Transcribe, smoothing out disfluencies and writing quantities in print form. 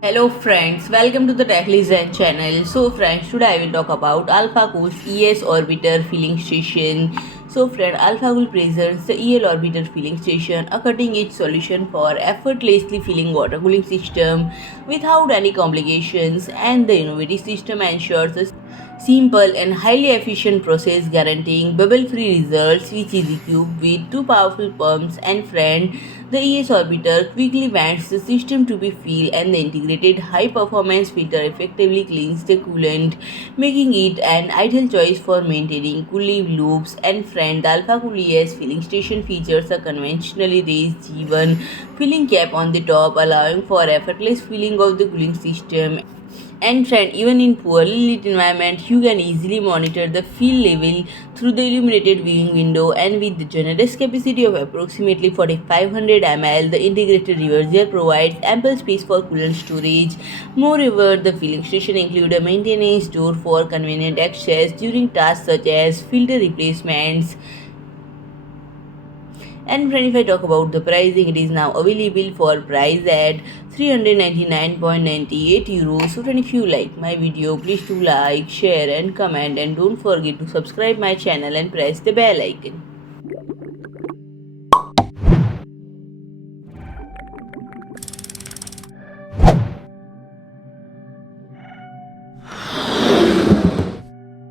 Hello friends, welcome to the Techly Zen channel. So friends, today I will talk about Alphacool ES Orbiter Filling Station. So friend, Alphacool presents the EL Orbiter Filling Station, a cutting-edge solution for effortlessly filling water cooling system without any complications, and the innovative system ensures a simple and highly efficient process guaranteeing bubble-free results, which is equipped with two powerful pumps. And friend, the ES orbiter quickly vents the system to be filled, and the integrated high-performance filter effectively cleans the coolant, making it an ideal choice for maintaining cooling loops. And friend, the Alphacool ES filling station features a conventionally raised G1 filling cap on the top, allowing for effortless filling of the cooling system. And friend, even in poorly lit environment, you can easily monitor the fill level through the illuminated viewing window. And with the generous capacity of approximately 4500 ml, the integrated reservoir provides ample space for coolant storage. Moreover, the filling station includes a maintenance door for convenient access during tasks such as filter replacements. And friend, if I talk about the pricing, it is now available for price at 399.98 euros. So friend, if you like my video, please do like, share and comment, and don't forget to subscribe my channel and press the bell icon.